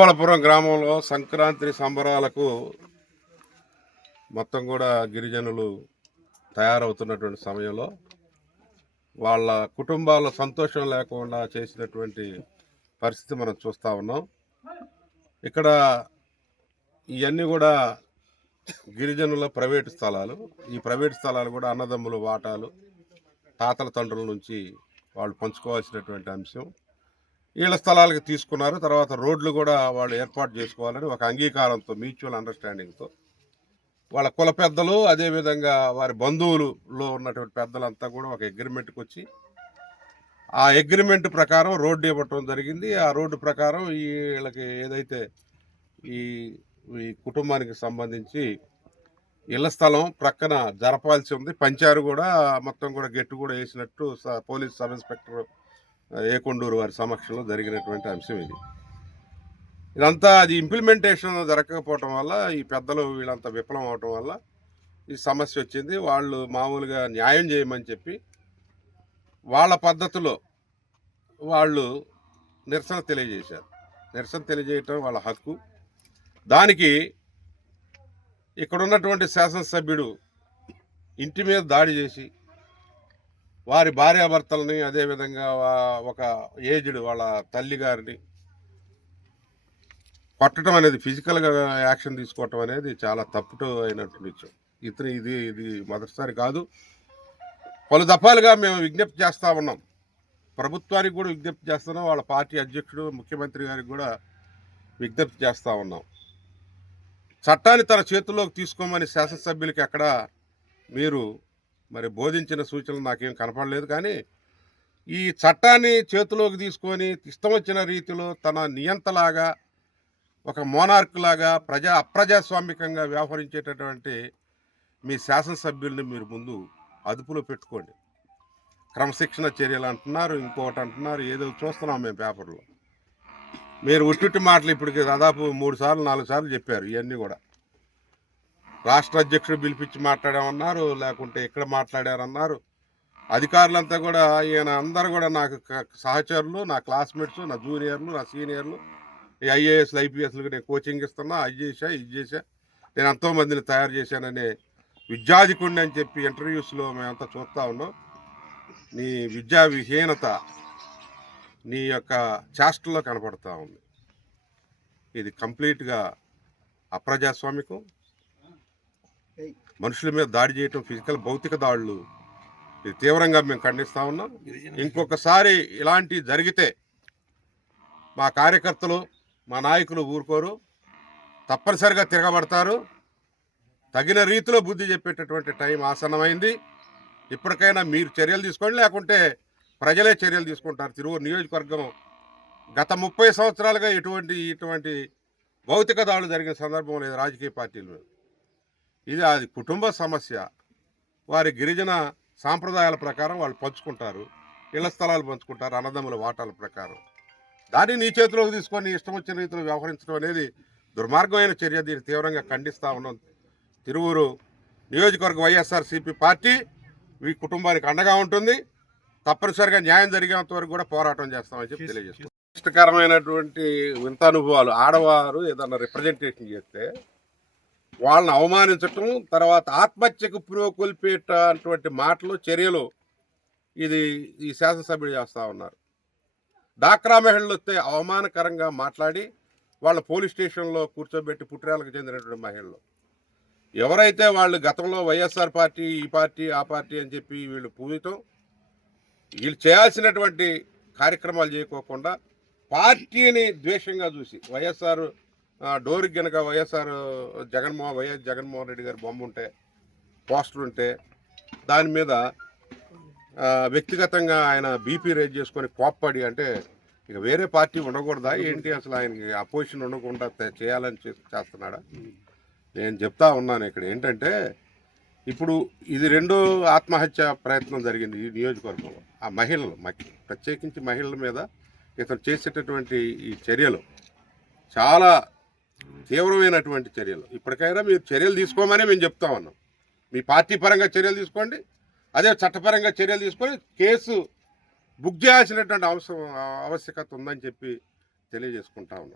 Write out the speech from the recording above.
ఉప్పలపురం గ్రామంలో సంక్రాంతి సంబరాలకు మొత్తం కూడా గిరిజనులు తయారవుతున్నటువంటి సమయంలో వాళ్ళ కుటుంబాల్లో సంతోషం లేకుండా చేసినటువంటి పరిస్థితి మనం చూస్తూ ఉన్నాం. ఇక్కడ ఇవన్నీ కూడా గిరిజనుల ప్రైవేటు స్థలాలు. ఈ ప్రైవేటు స్థలాలు కూడా అన్నదమ్ములు వాటాలు తాతల తండ్రుల నుంచి వాళ్ళు పంచుకోవాల్సినటువంటి అంశం. వీళ్ళ స్థలాలకు తీసుకున్నారు. తర్వాత రోడ్లు కూడా వాళ్ళు ఏర్పాటు చేసుకోవాలని ఒక అంగీకారంతో, మ్యూచువల్ అండర్స్టాండింగ్తో వాళ్ళ కుల పెద్దలు, అదేవిధంగా వారి బంధువులలో ఉన్నటువంటి పెద్దలంతా కూడా ఒక అగ్రిమెంట్కి వచ్చి ఆ అగ్రిమెంట్ ప్రకారం రోడ్డు ఇవ్వటం జరిగింది. ఆ రోడ్డు ప్రకారం వీళ్ళకి ఏదైతే ఈ కుటుంబానికి సంబంధించి ఇళ్ల స్థలం ప్రక్కన జరపాల్సి ఉంది. పంచారు కూడా, మొత్తం కూడా గెట్టు కూడా వేసినట్టు పోలీస్ సబ్ ఇన్స్పెక్టర్ ఏకొండూరు వారి సమక్షంలో జరిగినటువంటి అంశం ఇది. ఇదంతా అది ఇంప్లిమెంటేషన్ జరగకపోవటం వల్ల ఈ పెద్దలు వీళ్ళంతా విఫలం అవటం వల్ల ఈ సమస్య వచ్చింది. వాళ్ళు మామూలుగా న్యాయం చేయమని చెప్పి వాళ్ళ పద్ధతిలో వాళ్ళు నిరసన తెలియజేశారు. నిరసన తెలియజేయటం వాళ్ళ హక్కు. దానికి ఇక్కడ ఉన్నటువంటి శాసనసభ్యుడు ఇంటి మీద దాడి చేసి వారి భార్యాభర్తలని, అదేవిధంగా ఒక ఏజ్డ్ వాళ్ళ తల్లి గారిని కొట్టడం అనేది, ఫిజికల్గా యాక్షన్ తీసుకోవటం అనేది చాలా తప్పుతో అయినటువంటి విషయం. ఇది మొదటిసారి కాదు. పలు దఫాలుగా మేము విజ్ఞప్తి చేస్తూ ఉన్నాం. ప్రభుత్వానికి కూడా విజ్ఞప్తి చేస్తున్నాం, వాళ్ళ పార్టీ అధ్యక్షుడు ముఖ్యమంత్రి గారికి కూడా విజ్ఞప్తి చేస్తూ ఉన్నాం. చట్టాన్ని తన చేతుల్లోకి తీసుకోమని శాసనసభ్యులకి అక్కడ మీరు మరి బోధించిన సూచనలు నాకేం కనపడలేదు. కానీ ఈ చట్టాన్ని చేతిలోకి తీసుకొని ఇష్టం వచ్చిన రీతిలో తన నియంతలాగా, ఒక మోనార్క్ లాగా అప్రజాస్వామికంగా వ్యవహరించేటటువంటి మీ శాసనసభ్యుల్ని మీరు ముందు అదుపులో పెట్టుకోండి. క్రమశిక్షణ చర్యలు అంటున్నారు, ఇంకొకటి అంటున్నారు, ఏదో చూస్తున్నాం మేము పేపర్లో. మీరు ఉట్టి మాటలు ఇప్పటికి దాదాపు 3 సార్లు 4 సార్లు చెప్పారు. ఇవన్నీ కూడా రాష్ట్ర అధ్యక్షుడు పిలిపించి మాట్లాడామన్నారు, లేకుంటే ఇక్కడ మాట్లాడారన్నారు. అధికారులంతా కూడా ఈయన అందరూ కూడా నాకు సహచరులు, నా క్లాస్మేట్స్, నా జూనియర్లు, నా సీనియర్లు, ఈ ఐఏఎస్లు ఐపీఎస్లకు నేను కోచింగ్ ఇస్తున్నా, అది చేశా, ఇది చేశా, నేను ఎంతోమందిని తయారు చేశాననే విద్యాధికుడిని అని చెప్పి ఇంటర్వ్యూస్లో మేమంతా చూస్తూ ఉన్నాం. నీ విద్యా విహీనత నీ యొక్క చేష్టల్లో కనపడతా ఉంది. ఇది కంప్లీట్గా అప్రజాస్వామికం. మనుషుల మీద దాడి చేయటం, ఫిజికల్ భౌతిక దాడులు, ఇది తీవ్రంగా మేము ఖండిస్తూ ఉన్నాం. ఇంకొకసారి ఇలాంటివి జరిగితే మా కార్యకర్తలు, మా నాయకులు ఊరుకోరు, తప్పనిసరిగా తిరగబడతారు. తగిన రీతిలో బుద్ధి చెప్పేటటువంటి టైం ఆసన్నమైంది. ఇప్పటికైనా మీరు చర్యలు తీసుకోండి, లేకుంటే ప్రజలే చర్యలు తీసుకుంటారు. తిరువూరు నియోజకవర్గం గత 30 సంవత్సరాలుగా ఇటువంటి భౌతిక దాడులు జరిగిన సందర్భం లేదు రాజకీయ పార్టీలు. అది కుటుంబ సమస్య. వారి గిరిజన సాంప్రదాయాల ప్రకారం వాళ్ళు పంచుకుంటారు, ఇళ్ల స్థలాలు పంచుకుంటారు అన్నదమ్ముల వాటాల ప్రకారం. దాన్ని నీ చేతిలోకి తీసుకొని ఇష్టం వచ్చిన రీతిలో వ్యవహరించడం అనేది దుర్మార్గమైన చర్య. దీన్ని తీవ్రంగా ఖండిస్తూ ఉన్నాం. తిరువూరు నియోజకవర్గ వైఎస్ఆర్సీపీ పార్టీ ఈ కుటుంబానికి అండగా ఉంటుంది. తప్పనిసరిగా న్యాయం జరిగేంత వరకు కూడా పోరాటం చేస్తామని చెప్పి తెలియజేస్తాం. ఇష్టకరమైనటువంటి వింత అనుభవాలు. ఆడవారు ఏదన్నా రిప్రజెంటేషన్ చేస్తే వాళ్ళని అవమానించటం, తర్వాత ఆత్మహత్యకు పురోకొల్పేటటువంటి మాటలు, చర్యలు ఈ శాసనసభ్యులు చేస్తూ ఉన్నారు. డాక్రా మహిళలు వస్తే అవమానకరంగా మాట్లాడి వాళ్ళ పోలీస్ స్టేషన్లో కూర్చోబెట్టి, పుట్టిరాలకు చెందినటువంటి మహిళలు ఎవరైతే వాళ్ళు గతంలో వైఎస్ఆర్ పార్టీ, ఈ పార్టీ, ఆ పార్టీ అని చెప్పి వీళ్ళు పూజితం, వీళ్ళు చేయాల్సినటువంటి కార్యక్రమాలు చేయకోకుండా పార్టీని ద్వేషంగా చూసి, వైఎస్ఆర్ డోరికి కనుక వైఎస్ జగన్మోహన్ రెడ్డి గారి బొమ్మ ఉంటే, పోస్టర్ ఉంటే దాని మీద వ్యక్తిగతంగా ఆయన బీపీ రేజ్ చేసుకొని కోప్పడి, అంటే ఇక వేరే పార్టీ ఉండకూడదా ఏంటి, అసలు ఆయనకి అపోజిషన్ ఉండకుండా చేయాలని చేస్తున్నాడా? నేను చెప్తా ఉన్నాను ఇక్కడ ఏంటంటే, ఇప్పుడు ఇది 2వ ఆత్మహత్య ప్రయత్నం జరిగింది ఈ నియోజకవర్గంలో. ఆ మహిళలు, ప్రత్యేకించి మహిళల మీద ఇతను చేసేటటువంటి ఈ చర్యలు చాలా తీవ్రమైనటువంటి చర్యలు. ఇప్పటికైనా మీరు చర్యలు తీసుకోమని మేము చెప్తా ఉన్నాం. మీ పార్టీ పరంగా చర్యలు తీసుకోండి, అదే చట్టపరంగా చర్యలు తీసుకొని కేసు బుక్ చేయాల్సినటువంటి ఆవశ్యకత ఉందని చెప్పి తెలియజేసుకుంటా ఉన్నాం.